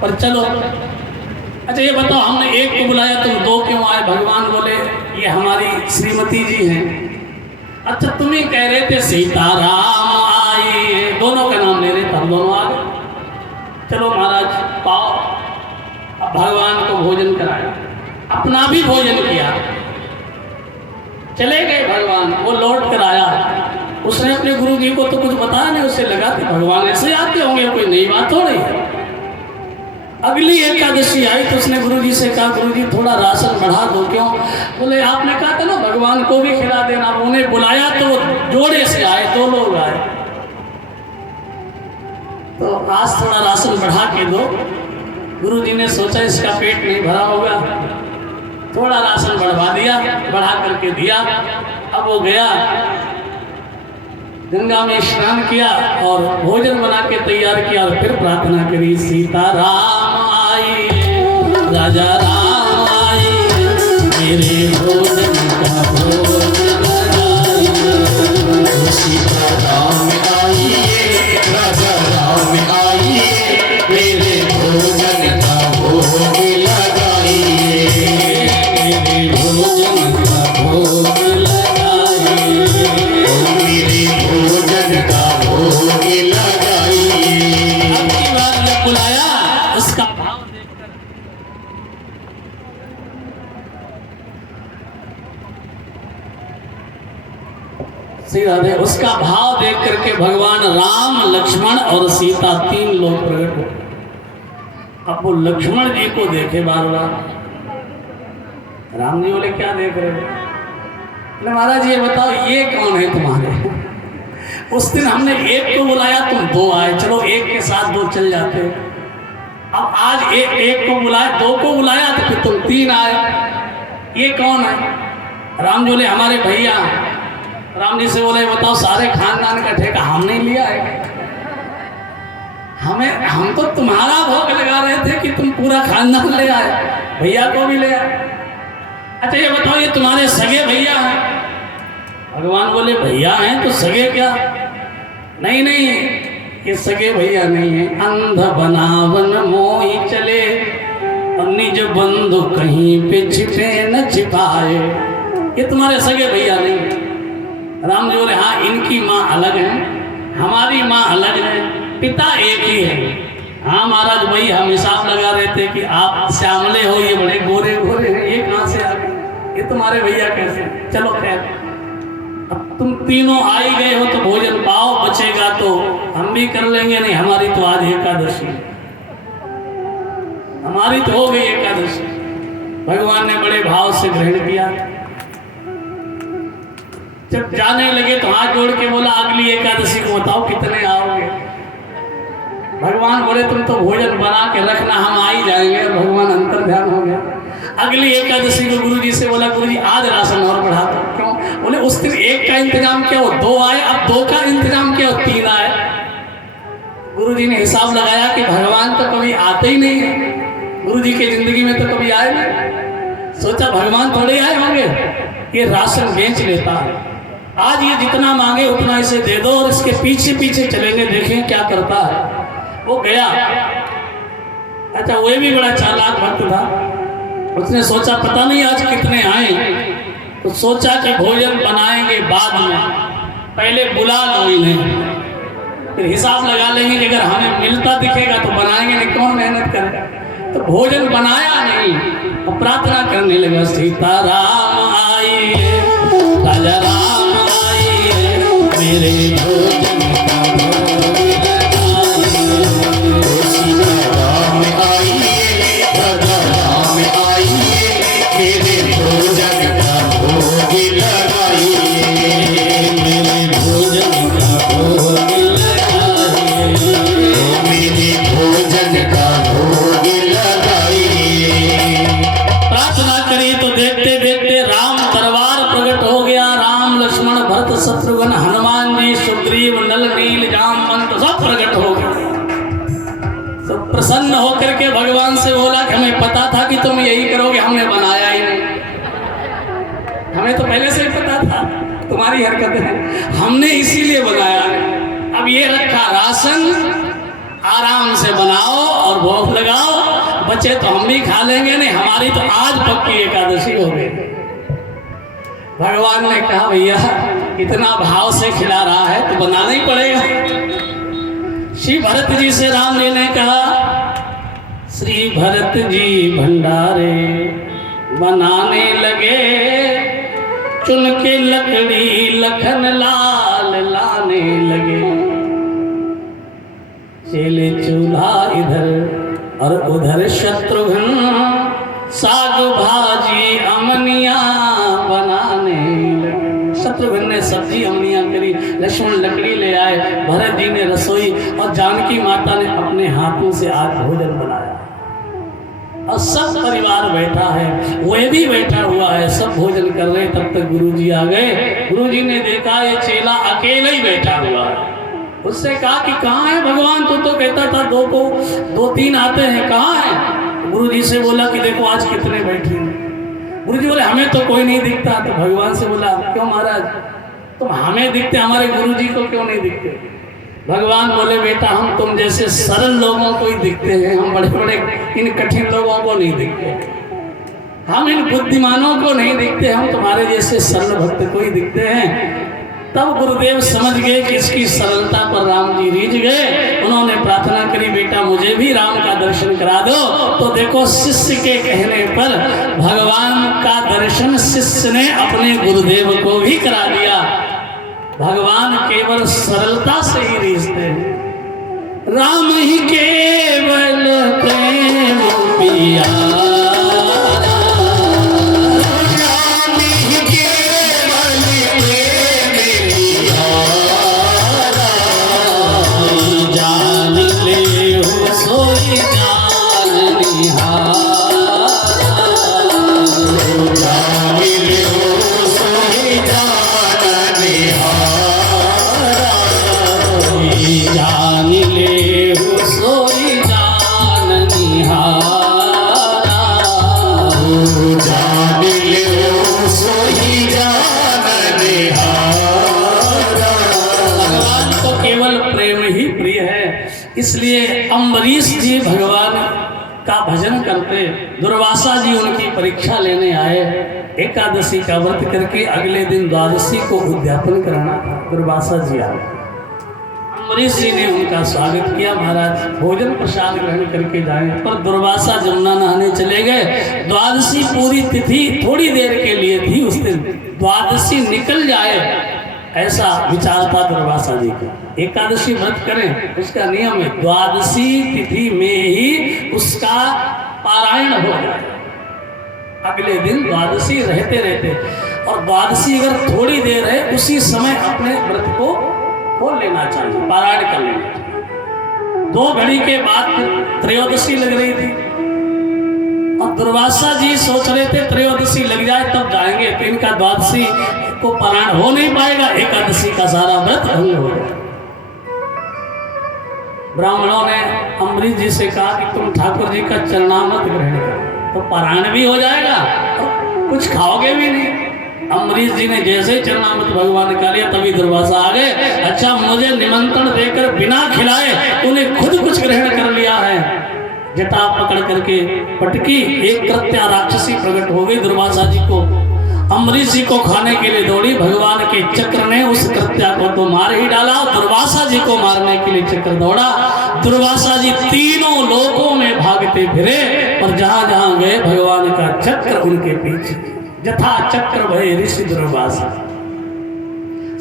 पर चलो। अच्छा ये बताओ, हमने एक को बुलाया तुम दो क्यों आए? भगवान बोले ये हमारी श्रीमती जी हैं। अच्छा तुम ही कह रहे थे सीताराम आई, दोनों का नाम ले रहे थे, हम दोनों आ गए। चलो महाराज पाओ। अब भगवान को भोजन कराया, अपना भी भोजन किया, चले गए भगवान। वो लौट कर आया, उसने अपने गुरु जी को तो कुछ बताया नहीं, उससे लगा कि भगवान ऐसे आते होंगे, कोई नई बात हो रही है। अगली एकादशी आई तो उसने गुरु जी से कहा गुरु जी थोड़ा राशन बढ़ा दो। क्यों? बोले आपने कहा था ना भगवान को भी खिला देना। उन्हें बुलाया तो जोड़े से आए, दो लोग आए, तो आज थोड़ा राशन बढ़ा के दो। गुरु जी ने सोचा इसका पेट नहीं भरा होगा, थोड़ा राशन बढ़वा दिया, बढ़ा करके दिया। अब वो गया गंगा में स्नान किया और भोजन बना के तैयार किया और फिर प्रार्थना करी सीताराम आई, राजा राम आई, मेरे भोजन का भोजन लगाई। सीताराम आई, राजा राम आई, मेरे भोजन का भोग लगाइए, मेरे भोजन का भोग लगाई, मेरे भोजन का भोग लगाइए। अब की बार जब बुलाया उसका भाव देखकर सीधा दे, उसका भाव देख करके भगवान राम लक्ष्मण और सीता तीन लोग प्रकट हो। अब वो लक्ष्मण जी को देखे बार बार, राम जी बोले क्या देख रहे हो? महाराज ये बताओ ये कौन है तुम्हारे? उस दिन हमने एक को बुलाया तुम दो आए, चलो एक के साथ दो चल जाते। अब आज एक को बुलाया, दो को बुलाया तो फिर तुम तीन आए, ये कौन है? राम जी बोले हमारे भैया। राम जी से बोले बताओ सारे खानदान का ठेका हम नहीं लिया है, हम तो तुम्हारा भोग लगा रहे थे कि तुम पूरा खानदान ले आए, भैया को भी ले आए। अच्छा ये बताओ ये तुम्हारे सगे भैया हैं? भगवान बोले भैया हैं तो सगे क्या? नहीं नहीं ये सगे भैया नहीं है। अंध बनावन मोही चले और निज बंधु कहीं पे छिपे न छिपाए, ये तुम्हारे सगे भैया नहीं। राम जी बोले हाँ इनकी माँ अलग है, हमारी माँ अलग है, पिता एक ही है। हाँ महाराज वही हम हिसाब लगा रहे थे कि आप श्यामले हो, ये बड़े गोरे गोरे हैं, ये कहाँ से आ गए, ये तुम्हारे भैया कैसे? चलो खैर अब तुम तीनों आ ही गए हो तो भोजन पाओ, बचेगा तो हम भी कर लेंगे, नहीं हमारी तो आज एकादशी, हमारी तो हो गई एकादशी। भगवान ने बड़े भाव से ग्रहण किया। जब जाने लगे तो हाथ जोड़ के बोला अगली एकादशी को बताओ कितने आओगे? भगवान बोले तुम तो भोजन बना के रखना, हम आ ही जाएंगे। भगवान अंतर ध्यान हो गया। अगली एकादशी को गुरु जी से बोला गुरु जी आज राशन और बढ़ा दो। क्यों? बोले उस दिन एक का इंतजाम किया वो दो आए, अब दो का इंतजाम किया वो तीन आए। गुरु जी ने हिसाब लगाया कि भगवान तो कभी आते ही नहीं है, गुरु जी की जिंदगी में तो कभी आए नहीं। सोचा भगवान थोड़े आए होंगे, ये राशन बेच लेता है, आज ये जितना मांगे उतना इसे दे दो और इसके पीछे पीछे चलेंगे, देखें क्या करता है। वो गया। अच्छा वो भी बड़ा चालाक भक्त था, उसने सोचा पता नहीं आज कितने आए, तो सोचा कि भोजन बनाएंगे बाद में, पहले बुला लो इन्हें, फिर हिसाब लगा लेंगे कि अगर हमें मिलता दिखेगा तो बनाएंगे, नहीं कौन मेहनत करेगा। तो भोजन बनाया नहीं और प्रार्थना करने लगा सीताराम आई, राजा राम आई, मेरे भोजन का भोग लगाइए। सीताराम आई, राजा राम आई, मेरे भोजन का भोग लगाइए, मेरे भोजन का भोग लगाइए, मेरे भोजन का भोग लगाइए। प्रार्थना करी तो देखते देखते राम दरबार प्रकट हो गया। राम लक्ष्मण भरत शत्रुघ्न हनुमान जी सुग्रीव नल नील जामवंत सब प्रकट हो गए। सब प्रसन्न होकर के भगवान से बोला कि हमें पता था कि तुम यही करोगे, हमने बनाया ही नहीं, हमें तो पहले से ही पता था तुम्हारी हरकतें हैं, हमने इसीलिए बनाया। अब ये रखा राशन, आराम से बनाओ और भोग लगाओ, बचे तो हम भी खा लेंगे, नहीं हमारी तो आज पक्की एकादशी हो गई। भगवान ने कहा भैया इतना भाव से खिला रहा है तो बनाना ही पड़ेगा। श्री भरत जी से राम जी ने कहा, श्री भरत जी भंडारे बनाने लगे, चुन के लकड़ी लखन लाल लाने लगे। चेले चूल्हा इधर और उधर शत्रुघ्न, साग भाजी अमनिया बनाने लगे। शत्रुघ्न ने सब्जी अमनिया करी, लक्ष्मण लकड़ी ले आए, भरत जी ने रसोई और जानकी माता ने अपने हाथों से आज भोजन बनाया। और सब परिवार बैठा है, वह भी बैठा हुआ है, सब भोजन कर रहे। तब तक गुरुजी आ गए। गुरुजी ने देखा ये चेला अकेला ही बैठा हुआ है। उससे कहा कि कहाँ है भगवान, तो कहता था दो तीन आते हैं, कहाँ है? गुरुजी से बोला कि देखो आज कितने बैठे हैं। गुरुजी बोले हमें तो कोई नहीं दिखता। तो भगवान से बोला क्यों महाराज, तुम हमें दिखते, हमारे गुरुजी को क्यों नहीं दिखते? भगवान बोले बेटा हम तुम जैसे सरल लोगों को ही दिखते हैं, हम बड़े बड़े इन कठिन लोगों को नहीं दिखते, हम इन बुद्धिमानों को नहीं दिखते, हम तुम्हारे जैसे सरल भक्त को ही दिखते हैं। तब गुरुदेव समझ गए कि इसकी सरलता पर राम जी रीझ गए। उन्होंने प्रार्थना करी बेटा मुझे भी राम का दर्शन करा दो। तो देखो शिष्य के कहने पर भगवान का दर्शन शिष्य ने अपने गुरुदेव को भी करा दिया। भगवान केवल सरलता से ही रीझते हैं। राम ही केवल प्रेम पिया, राम ही केवल प्रेम पिया, जान ले हो सोई जान निहारा, जान ले हो सोई जान निहारा, जान ले हो सोई जान निहारा, जान ले हो सोई जान निहारा। भगवान को केवल प्रेम ही प्रिय है। इसलिए अम्बरीश जी भगवान का भजन करते, दुर्वासा जी उनकी परीक्षा लेने आए। एकादशी का व्रत करके अगले दिन द्वादशी को उद्यापन कराना था। दुर्वासा जी आए, अम्बरीश जी ने उनका स्वागत किया, महाराज भोजन प्रसाद ग्रहण करके जाए। पर दुर्वासा जमुना नहाने चले गए। द्वादशी पूरी तिथि थोड़ी देर के लिए थी, उस दिन द्वादशी निकल जाए ऐसा विचार था दुर्वासा जी को। एकादशी व्रत करें उसका नियम है, द्वादशी तिथि में ही उसका पारायण हो जाए। अगले दिन द्वादशी रहते रहते, और द्वादशी अगर थोड़ी देर है उसी समय अपने व्रत को खोल लेना चाहिए, पारायण कर लेना चाहिए। 2 घड़ी के बाद त्रयोदशी लग रही थी और दुर्वासा जी सोच रहे थे त्रयोदशी लग जाए तब जाएंगे, तो इनका द्वादशी को पारायण हो नहीं पाएगा, एकादशी का सारा व्रत भंग हो जाएगा। ब्राह्मणों ने अम्बरीश जी से कहा कि तुम ठाकुर जी का चरणामृत ग्रहण करो तो पारायण भी हो जाएगा और कुछ खाओगे भी नहीं। अम्बरीश जी ने जैसे चरणामृत भगवान ने खा लिया तभी दुर्वासा आ गए। अच्छा मुझे निमंत्रण देकर बिना खिलाए उन्हें खुद कुछ ग्रहण कर लिया है। जटा पकड़ करके पटकी, एक कृत्या राक्षसी प्रकट हो गई दुर्वासा जी को। अम्बरीश जी को खाने के लिए दौड़ी, भगवान के चक्र ने उस कृत्या को तो मार ही डाला, दुर्वासा जी को मारने के लिए चक्र दौड़ा। दुर्वासा जी तीनों लोकों में भागते फिरे और जहां जहां गए भगवान का चक्र उनके पीछे। जथा चक्र भय ऋषि दुर्वासा,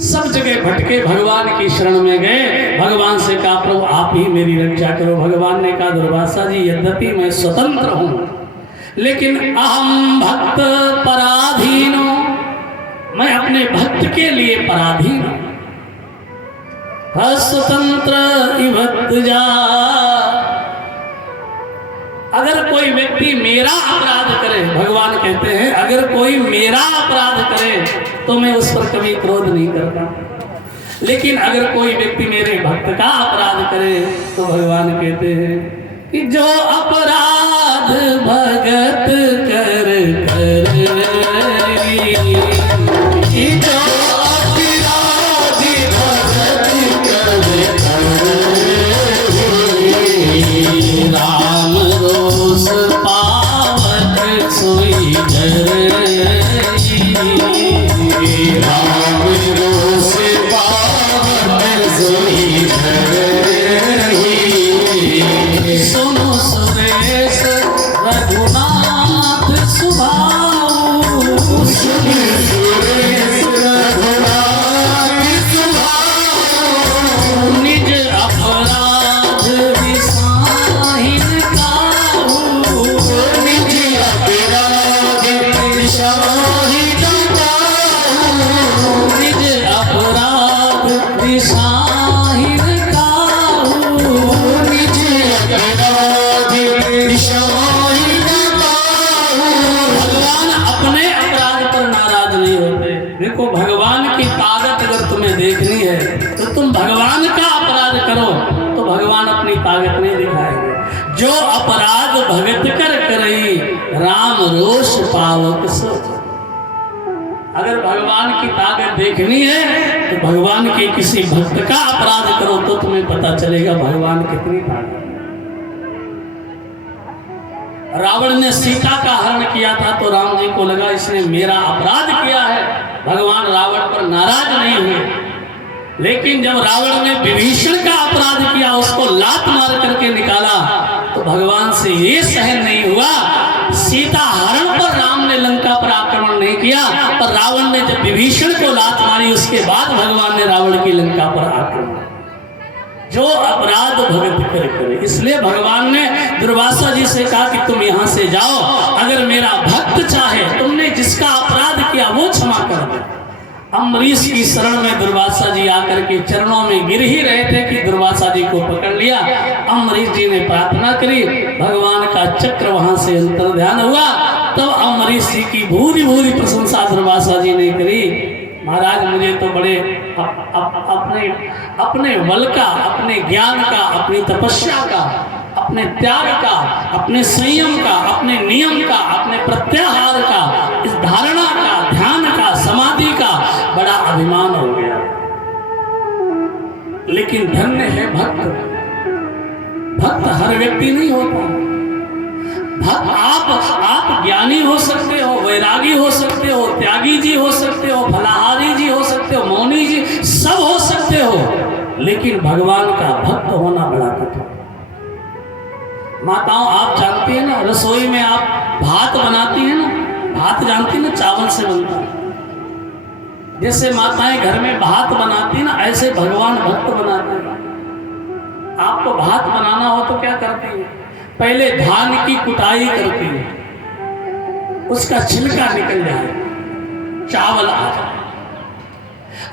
सब जगह भटके, भगवान की शरण में गए। भगवान से कहा प्रभु आप ही मेरी रक्षा करो। भगवान ने कहा दुर्वासा जी यद्यपि मैं स्वतंत्र हूं लेकिन अहम भक्त पराधीन हूं, मैं अपने भक्त के लिए पराधीन हूं। स्वतंत्र इवत जा, अगर कोई व्यक्ति मेरा अपराध करे, भगवान कहते हैं अगर कोई मेरा अपराध करे तो मैं उस पर कभी क्रोध नहीं करता, लेकिन अगर कोई व्यक्ति मेरे भक्त का अपराध करे तो भगवान कहते हैं कि जो अपराध भगत कर कर कि जो अपराध भगत कर कर अपराध भगत कर करई, राम रोष पावक सोच। अगर भगवान की ताकत देखनी है तो भगवान के किसी भक्त का अपराध करो तो तुम्हें पता चलेगा भगवान कितनी ताकत। रावण ने सीता का हरण किया था तो राम जी को लगा इसने मेरा अपराध किया है, भगवान रावण पर नाराज नहीं हुए। लेकिन जब रावण ने विभीषण का अपराध किया, उसको लात मार करके निकाला, तो भगवान से ये सहन नहीं हुआ। सीता हरण पर राम ने लंका पर आक्रमण नहीं किया, पर रावण ने जब विभीषण को लात मारी उसके बाद भगवान ने रावण की लंका पर आक्रमण। जो अपराध भगत कर करे, इसलिए भगवान ने दुर्वासा जी से कहा कि तुम यहाँ से जाओ, अगर मेरा भक्त चाहे तुमने जिसका अपराध किया वो क्षमा कर दे। अम्बरीश की शरण में दुर्वासा जी आकर के चरणों में गिर ही रहे थे कि दुर्वासा जी को पकड़ लिया। अम्बरीश जी ने प्रार्थना करी, भगवान का चक्र वहां से अंतर ध्यान हुआ। तब अम्बरीश जी की भूरी भूरी प्रशंसा दुर्वासा जी ने करी। महाराज मुझे तो बड़े अपने बल का, अपने ज्ञान का, अपनी तपस्या का, अपने त्याग का, अपने संयम का, अपने नियम का, अपने प्रत्याहार का, इस धारणा का, ध्यान का, समाधि का बड़ा अभिमान हो गया। लेकिन धन्य है भक्त। भक्त हर व्यक्ति नहीं होता। भक्त आप ज्ञानी हो सकते हो, वैरागी हो सकते हो, त्यागी जी हो सकते हो, फलाहारी जी हो सकते हो, मौनी जी सब हो सकते हो, लेकिन भगवान का भक्त होना बड़ा कठिन। माताओं आप जानती हैं ना, रसोई में आप भात बनाती हैं ना, भात जानती हैं ना चावल से बनता है। जैसे माताएं घर में भात बनाती हैं ना, ऐसे भगवान भक्त बनाते हैं। आपको भात बनाना हो तो क्या करती है? पहले धान की कुटाई करती है, उसका छिलका निकल जाए, चावल आ जाए,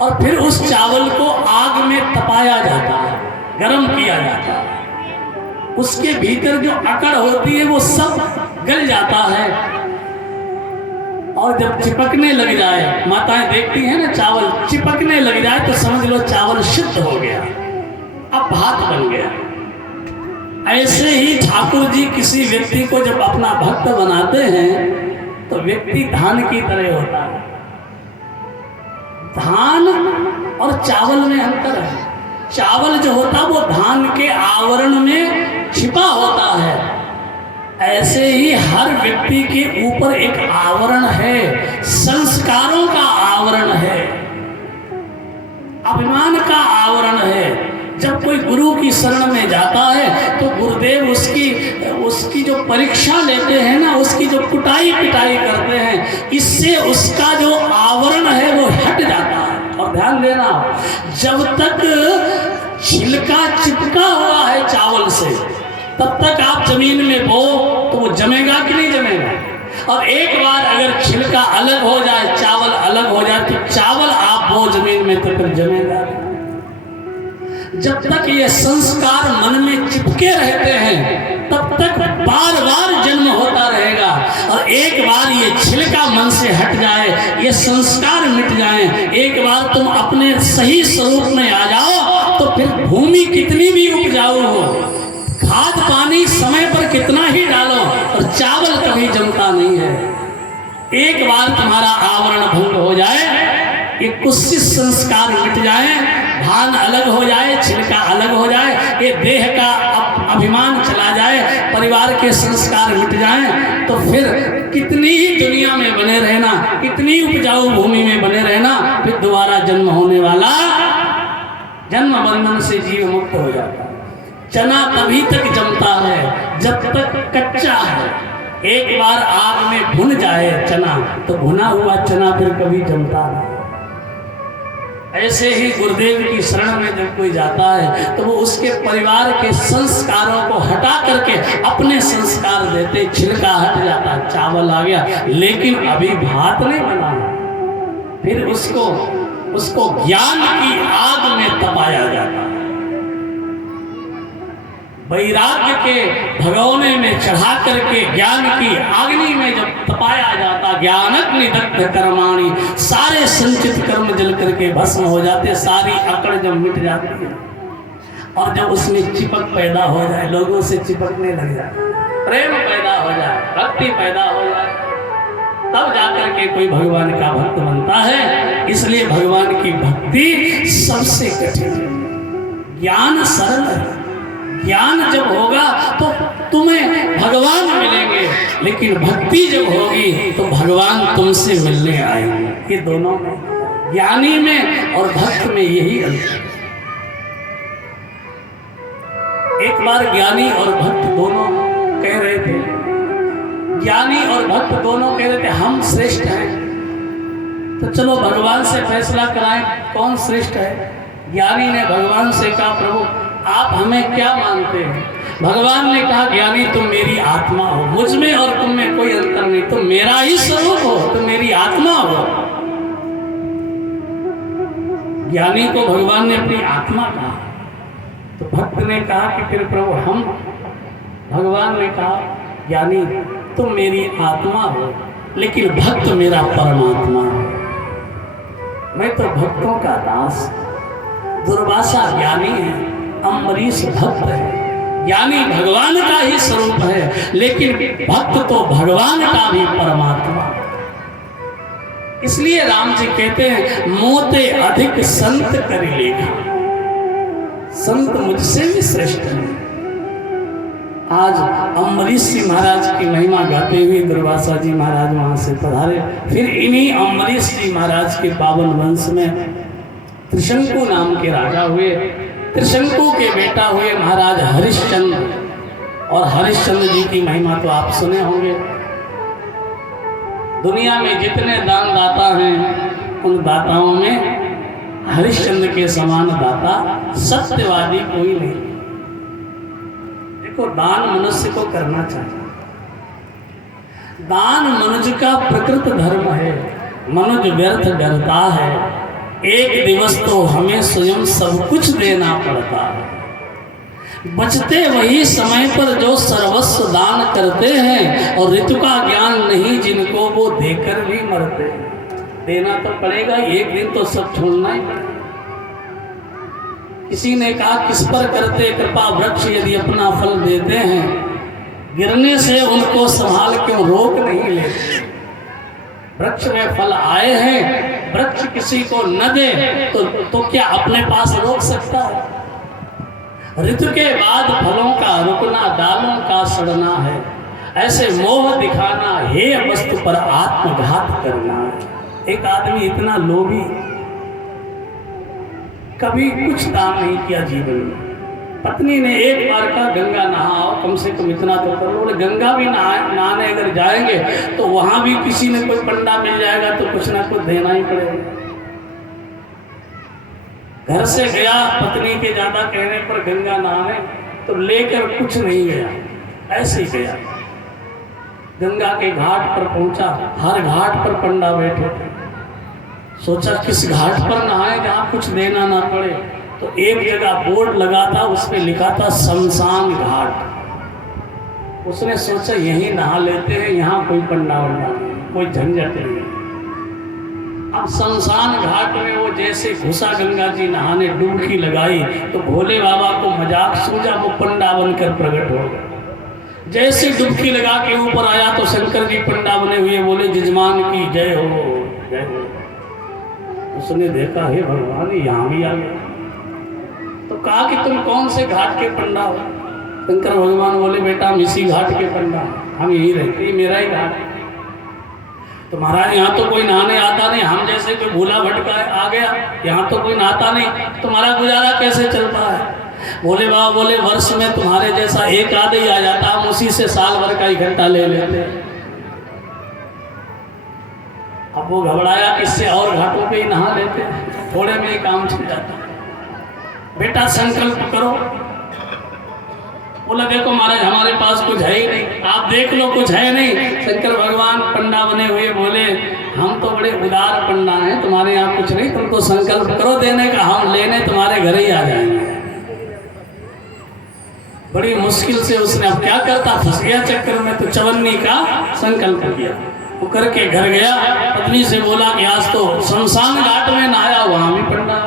और फिर उस चावल को आग में तपाया जाता है, गर्म किया जाता है। उसके भीतर जो अकड़ होती है वो सब गल जाता है, और जब चिपकने लग जाए, माताएं देखती हैं ना, चावल चिपकने लग जाए तो समझ लो चावल शुद्ध हो गया, अब भात बन गया। ऐसे ही ठाकुर जी किसी व्यक्ति को जब अपना भक्त बनाते हैं तो व्यक्ति धान की तरह होता है। धान और चावल में अंतर है। चावल जो होता है वो धान के आवरण में छिपा होता है। ऐसे ही हर व्यक्ति के ऊपर एक आवरण है, संस्कारों का आवरण है, अभिमान का आवरण है। जब कोई गुरु की शरण में जाता है तो गुरुदेव उसकी जो परीक्षा लेते हैं ना, उसकी जो कुटाई पिटाई करते हैं, इससे उसका जो आवरण है वो हट जाता है। और ध्यान देना, जब तक छिलका चिपका हुआ है चावल से, तब तक आप जमीन में बो तो वो जमेगा कि नहीं जमेगा। और एक बार अगर छिलका अलग हो जाए, चावल अलग हो जाए, तो चावल आप बो जमीन में तो फिर जमेगा। जब तक ये संस्कार मन में चिपके रहते हैं तब तक बार बार जन्म होता रहेगा। और एक बार ये छिलका मन से हट जाए, ये संस्कार मिट जाए, एक बार तुम अपने सही स्वरूप में आ जाओ तो फिर भूमि कितनी भी उपजाऊ हो, खाद पानी समय पर कितना ही डालो, और चावल कभी जमता नहीं है। एक बार तुम्हारा आवरण भंग हो जाए, ये कुछ संस्कार मिट जाए, धान अलग हो जाए, छिलका अलग हो जाए, ये देह का अभिमान चला जाए, परिवार के संस्कार मिट जाए, तो फिर कितनी ही दुनिया में बने रहना, कितनी उपजाऊ भूमि में बने रहना, फिर दोबारा जन्म होने वाला, जन्म बंधन से जीव मुक्त हो जाता है। चना तभी तक जमता है जब तक कच्चा है। एक बार आग में भुन जाए चना तो भुना हुआ चना फिर कभी जमता नहीं। ऐसे ही गुरुदेव की शरण में जब कोई जाता है तो वो उसके परिवार के संस्कारों को हटा करके अपने संस्कार देते, छिलका हट जाता, चावल आ गया, लेकिन अभी भात नहीं बना, फिर उसको ज्ञान की आग में तपाया जाता है। वैराग्य के भगोने में चढ़ा करके ज्ञान की अग्नि में जब तपाया जाता, ज्ञानाग्नि दग्ध कर्माणि, सारे संचित कर्म जल करके भस्म हो जाते, सारी अकड़ जब मिट जाती है। और जब उसमें चिपक पैदा हो जाए, लोगों से चिपकने लग जाए, प्रेम पैदा हो जाए, भक्ति पैदा हो जाए, तब जाकर के कोई भगवान का भक्त बनता है। इसलिए भगवान की भक्ति सबसे कठिन है। ज्ञान सरल है, ज्ञान जब होगा तो तुम्हें भगवान मिलेंगे, लेकिन भक्ति जब होगी तो भगवान तुमसे मिलने आएंगे। ये दोनों में, ज्ञानी में और भक्त में यही अंतर है। एक बार ज्ञानी और भक्त दोनों कह रहे थे, ज्ञानी और भक्त दोनों कह रहे थे हम श्रेष्ठ हैं, तो चलो भगवान से फैसला कराएं कौन श्रेष्ठ है। ज्ञानी ने भगवान से कहा प्रभु आप हमें क्या मानते हैं। भगवान ने कहा ज्ञानी तुम मेरी आत्मा हो, मुझ में और तुम में कोई अंतर नहीं, तुम मेरा ही स्वरूप हो, तुम मेरी आत्मा हो। ज्ञानी को भगवान ने अपनी आत्मा कहा, तो भक्त ने कहा कि फिर प्रभु हम, भगवान ने कहा ज्ञानी तुम मेरी आत्मा हो, लेकिन भक्त मेरा परमात्मा है। मैं तो भक्तों का दास। दुर्वासा ज्ञानी है, अम्बरीश भक्त है। ज्ञानी भगवान का ही स्वरूप है, लेकिन भक्त तो भगवान का भी परमात्मा। इसलिए राम जी कहते हैं मोते अधिक संत कर लेखा, संत मुझसे भी श्रेष्ठ है। आज अम्बरीश जी महाराज की महिमा गाते हुए दुर्वासा जी महाराज वहां से पधारे। फिर इन्हीं अम्बरीश जी महाराज के पावन वंश में त्रिशंकु नाम के राजा हुए। त्रिशंकु के बेटा हुए महाराज हरिश्चंद्र, और हरिश्चंद्र जी की महिमा तो आप सुने होंगे। दुनिया में जितने दान दाता हैं उन दाताओं में हरिश्चंद्र के समान दाता सत्यवादी कोई नहीं। देखो दान मनुष्य को करना चाहिए, दान मनुष्य का प्रकृत धर्म है। मनुष्य व्यर्थ डरता है, एक दिवस तो हमें स्वयं सब कुछ देना पड़ता है। बचते वही समय पर जो सर्वस्व दान करते हैं, और ऋतु का ज्ञान नहीं जिनको वो देकर भी मरते हैं। देना तो पड़ेगा, एक दिन तो सब छोड़ना ही पड़ेगा। किसी ने कहा किस पर करते कृपा वृक्ष यदि अपना फल देते हैं, गिरने से उनको संभाल क्यों रोक नहीं लेते। वृक्ष में फल आए हैं, वृक्ष किसी को न दे तो क्या अपने पास रोक सकता है। ऋतु के बाद फलों का रुकना, दालों का सड़ना है। ऐसे मोह दिखाना, हे वस्तु पर आत्मघात करना है। एक आदमी इतना लोभी, कभी कुछ दान नहीं किया जीवन में। पत्नी ने एक बार कहा गंगा नहाओ, कम से कम इतना तो करो। बोले गंगा भी नहाने अगर जाएंगे तो वहां भी किसी ने कोई पंडा मिल जाएगा तो कुछ ना कुछ देना ही पड़ेगा। घर से गया पत्नी के ज्यादा कहने पर गंगा नहाने, तो लेकर कुछ नहीं गया, ऐसे ही गया। गंगा के घाट पर पहुंचा, हर घाट पर पंडा बैठे थे। सोचा किस घाट पर नहाए जहाँ कुछ देना ना पड़े, तो एक जगह बोर्ड लगा था, उस पर लिखा था शमशान घाट। उसने सोचा यहीं नहा लेते हैं, यहाँ कोई पंडा वंडा नहीं, कोई झंझट नहीं। अब शमशान घाट में वो जैसे घुसा गंगा जी नहाने, डुबकी लगाई तो भोले बाबा को मजाक सूझा, वो पंडा बनकर प्रकट हो गया। जैसे डुबकी लगा के ऊपर आया तो शंकर जी पंडा बने हुए बोले जजमान की जय हो, जय हो। उसने देखा हे भगवान यहाँ भी आ गया, तो कहा कि तुम कौन से घाट के पंडा हो। शंकर भगवान बोले बेटा हम इसी घाट के पंडा, हम यही रहते, मेरा ही घाट है। तो महाराज यहाँ तो कोई नहाने आता नहीं, हम जैसे कोई भूला भटका आ गया, यहाँ तो कोई नहाता नहीं, तुम्हारा गुजारा कैसे चलता है। बोले बाबा बोले वर्ष में तुम्हारे जैसा एक आध ही आ जाता, हम उसी से साल भर का 1 घंटा ले लेते। अब वो घबराया, इससे और घाटों पे ही नहा लेते, थोड़े में ही काम चल जाता। बेटा संकल्प करो। बोला देखो महाराज हमारे पास कुछ है ही नहीं, आप देख लो कुछ है नहीं। शंकर भगवान पंडा बने हुए बोले हम तो बड़े उदार पंडा हैं, तुम्हारे यहाँ कुछ नहीं, तुम तो संकल्प करो देने का, हम लेने तुम्हारे घर ही आ जाएंगे। बड़ी मुश्किल से उसने, अब क्या करता, फंस गया चक्कर में, तो चवन्नी का संकल्प किया। वो करके घर गया, पत्नी से बोला कि आज तो शमशान घाट में नहाया, वहां भी पंडा।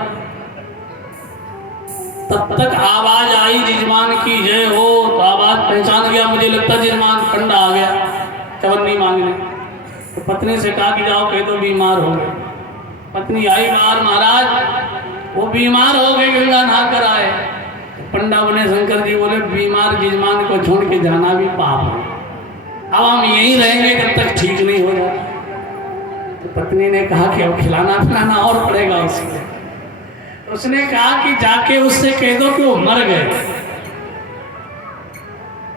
तब तक आवाज आई जजमान की जय हो, तो आवाज पहचान गया, मुझे लगता जजमान पंडा आ गया चवन्नी मांगने। तो पत्नी से कहा कि जाओ कह दो बीमार हो गए। पत्नी आई बाहर, महाराज वो बीमार हो गए, गंगा नहा कर आए। पंडा बने शंकर जी बोले बीमार जजमान को छोड़ के जाना भी पाप है, अब हम यहीं रहेंगे जब तक ठीक नहीं हो जाता। तो पत्नी ने कहा कि अब खिलाना पिलाना और पड़ेगा उसको। उसने कहा कि जाके उससे कह दो कि वो मर गए।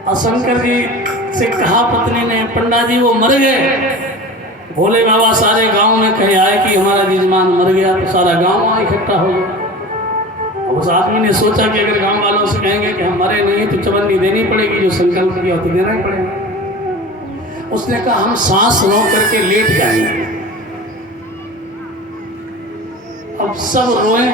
और शंकर जी से कहा पत्नी ने, पंडा जी वो मर गए। भोले बाबा सारे गांव में कहे आए कि हमारा जजमान मर गया, तो सारा गांव वहाँ इकट्ठा हो गया। उस आदमी ने सोचा कि अगर गांव वालों से कहेंगे कि हम मरे नहीं तो चवन्नी देनी पड़ेगी, जो संकल्प किया तो देना ही पड़ेगा। उसने कहा हम सांस रोक करके लेट जाएंगे। अब सब रोए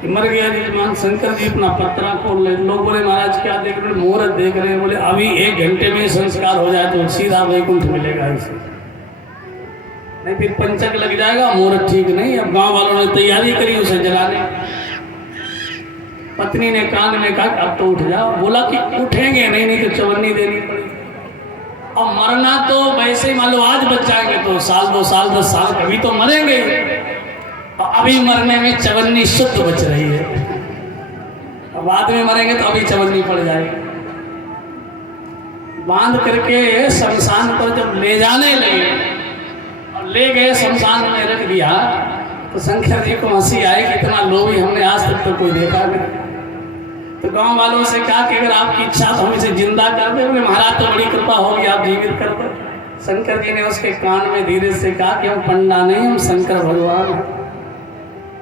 कि मर गया जजमान। शंकर जी अपना पत्रा खोल ले। लोग बोले महाराज क्या देख रहे, मुहूर्त देख रहे हैं। बोले अभी 1 घंटे में संस्कार हो जाए तो सीधा वैकुंठ मिलेगा इसे, नहीं फिर पंचक लग जाएगा, मुहूर्त ठीक नहीं। अब गांव वालों ने तैयारी करी उसे जलाने। पत्नी ने कान में कहा अब तो उठ जाओ। बोला कि उठेंगे नहीं तो चवन्नी देनी पड़ेगी। अब मरना तो वैसे ही मान लो आज बच जाएंगे तो साल 2 साल 10 साल कभी तो मरेंगे। अभी मरने में चवन्नी शुद्ध बच रही है, बाद में मरेंगे तो अभी चवन्नी पड़ जाएगी। बांध करके शमशान पर जब ले जाने लगे और ले गए शमशान में रख दिया, तो शंकर जी को हंसी आई कि इतना लोभी हमने आज तक तो कोई देखा नहीं। तो गांव वालों से कहा कि अगर आपकी इच्छा तो हम इसे जिंदा कर दे। बोले महाराज तो बड़ी कृपा होगी, आप जीवित कर दो। शंकर जी ने उसके कान में धीरे से कहा कि हम पंडा नहीं, हम शंकर भगवान हैं।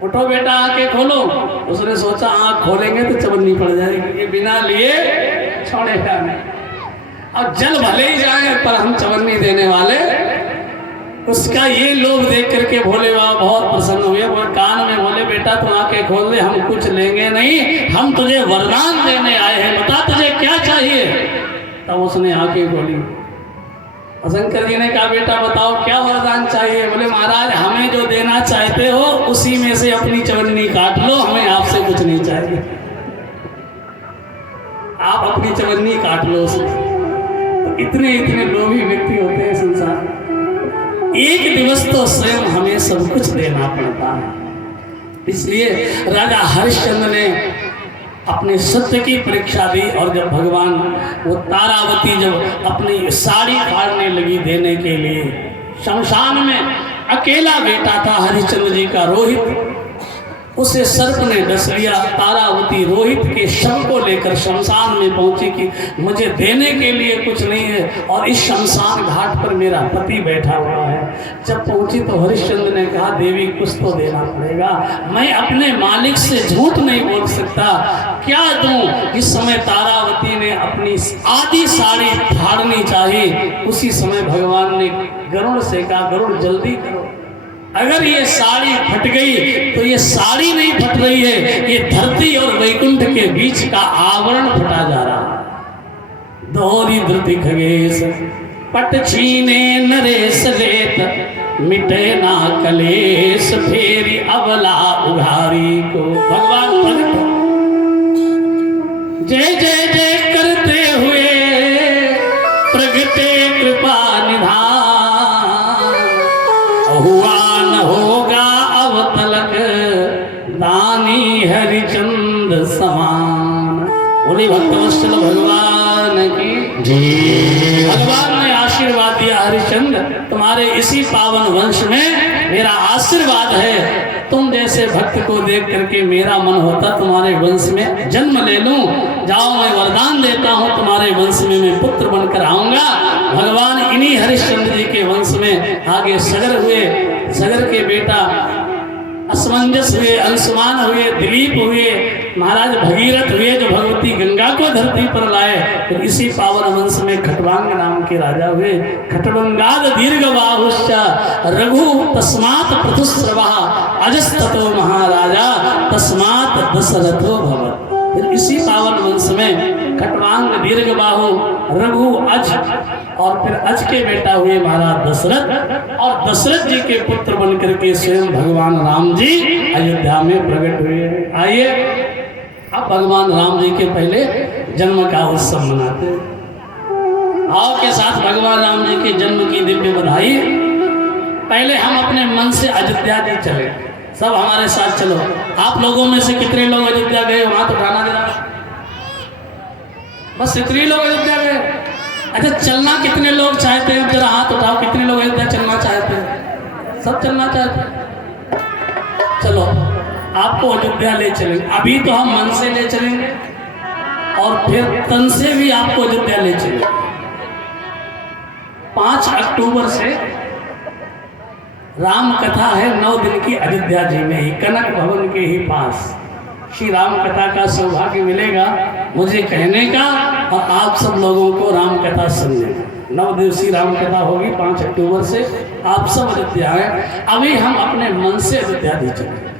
उठो बेटा आंखें खोलो। उसने सोचा आंख खोलेंगे तो चवन्नी पड़ जाएगी, ये बिना लिए छोड़ेगा नहीं। अब जल भले ही जाए पर हम चवन्नी देने वाले। उसका ये लोभ देख करके भोले बाबा बहुत प्रसन्न हुए। वो कान में बोले बेटा तू आंखें खोल दे, हम कुछ लेंगे नहीं, हम तुझे वरदान देने आए हैं, बता तुझे क्या चाहिए। तब उसने आंखें खोली। शंकर जी ने कहा बेटा बताओ क्या वरदान चाहिए। बोले महाराज हमें जो देना चाहते हो उसी में से अपनी चवन्नी काट लो, हमें आपसे कुछ नहीं चाहिए, आप अपनी चवन्नी काट लो। तो इतने इतने लोभी व्यक्ति होते हैं संसार में। एक दिवस तो स्वयं हमें सब कुछ देना पड़ता है। इसलिए राजा हरिश्चंद्र ने अपने सत्य की परीक्षा दी। और जब भगवान वो तारावती जब अपनी साड़ी फाड़ने लगी देने के लिए, शमशान में अकेला बेटा था हरिश्चंद्र जी का रोहित, उसे सर्प ने डस लिया। तारावती रोहित के शव को लेकर शमशान में पहुंची कि मुझे देने के लिए कुछ नहीं है और इस शमशान घाट पर मेरा पति बैठा हुआ है। जब पहुंची तो हरिश्चंद्र ने कहा देवी कुछ तो देना पड़ेगा, मैं अपने मालिक से झूठ नहीं बोल सकता, क्या दूं। इस समय तारावती ने अपनी आधी साड़ी फाड़नी चाहिए। उसी समय भगवान ने गरुड़ से कहा गरुड़ जल्दी करो, अगर ये साड़ी फट गई तो ये साड़ी नहीं फट रही है, ये धरती और वैकुंठ के बीच का आवरण फटा जा रहा है। दोहरी धृति खगेश पट छीने नरेश लेत, मिटे ना कलेश फेरी अबला उघारी को। भगवान प्रकट जय जय जय करते हुए प्रगटे कृपा निधान, हुआ न होगा अब तलक दानी हरिचंद समान। बोले भक्तवत्सल भगवान की जी। भगवान ने आशीर्वाद दिया हरिचंद तुम्हारे इसी पावन वंश में मेरा आशीर्वाद है। तुम जैसे भक्त को देख करके मेरा मन होता तुम्हारे वंश में जन्म ले लूं। जाओ मैं वरदान देता हूं तुम्हारे वंश में मैं पुत्र बनकर आऊंगा। भगवान इन्हीं हरिश्चंद्र जी के वंश में आगे सगर हुए, सगर के बेटा असमंजस हुए, अंशुमान हुए, दिलीप हुए, महाराज भगीरथ हुए जो भगवती गंगा को धरती पर लाए। फिर इसी पावन वंश में खटवांग नाम के राजा हुए। खटवंगाद दीर्घ बाहुश्च रघु तस्मात् पृथुस्रवः अजस्ततो महाराजा तस्मात् दशरथो भवत्। फिर इसी पावन वंश में खटवांग दीर्घ बाहु रघु अज और फिर अज के बेटा हुए महाराज दशरथ। और दशरथ जी के पुत्र बनकर के स्वयं भगवान राम जी अयोध्या में प्रकट हुए। आइए अब भगवान राम जी के पहले जन्म का उत्सव मनाते हैं। भाव के साथ भगवान राम जी के जन्म की दिव्य बधाई। पहले हम अपने मन से अयोध्या जी चले, सब हमारे साथ चलो। आप लोगों में से कितने लोग अयोध्या गए, हाथ उठाना जरा। बस इतने लोग अयोध्या गए। अच्छा, चलना कितने लोग चाहते हैं, जरा हाथ उठाओ। कितने लोग अयोध्या चलना चाहते हैं? सब चलना चाहते हैं। चलो, आपको अयोध्या ले चलेंगे। अभी तो हम मन से ले चलेंगे और फिर तन से भी आपको अयोध्या ले चलेंगे। 5 अक्टूबर से राम कथा है 9 दिन की अयोध्या जी में ही, कनक भवन के ही पास। श्री राम कथा का सौभाग्य मिलेगा मुझे कहने का और आप सब लोगों को राम कथा सुनने का। 9 दिवसीय राम कथा होगी 5 अक्टूबर से। आप सब अयोध्या हैं। अभी हम अपने मन से अयोध्या चले।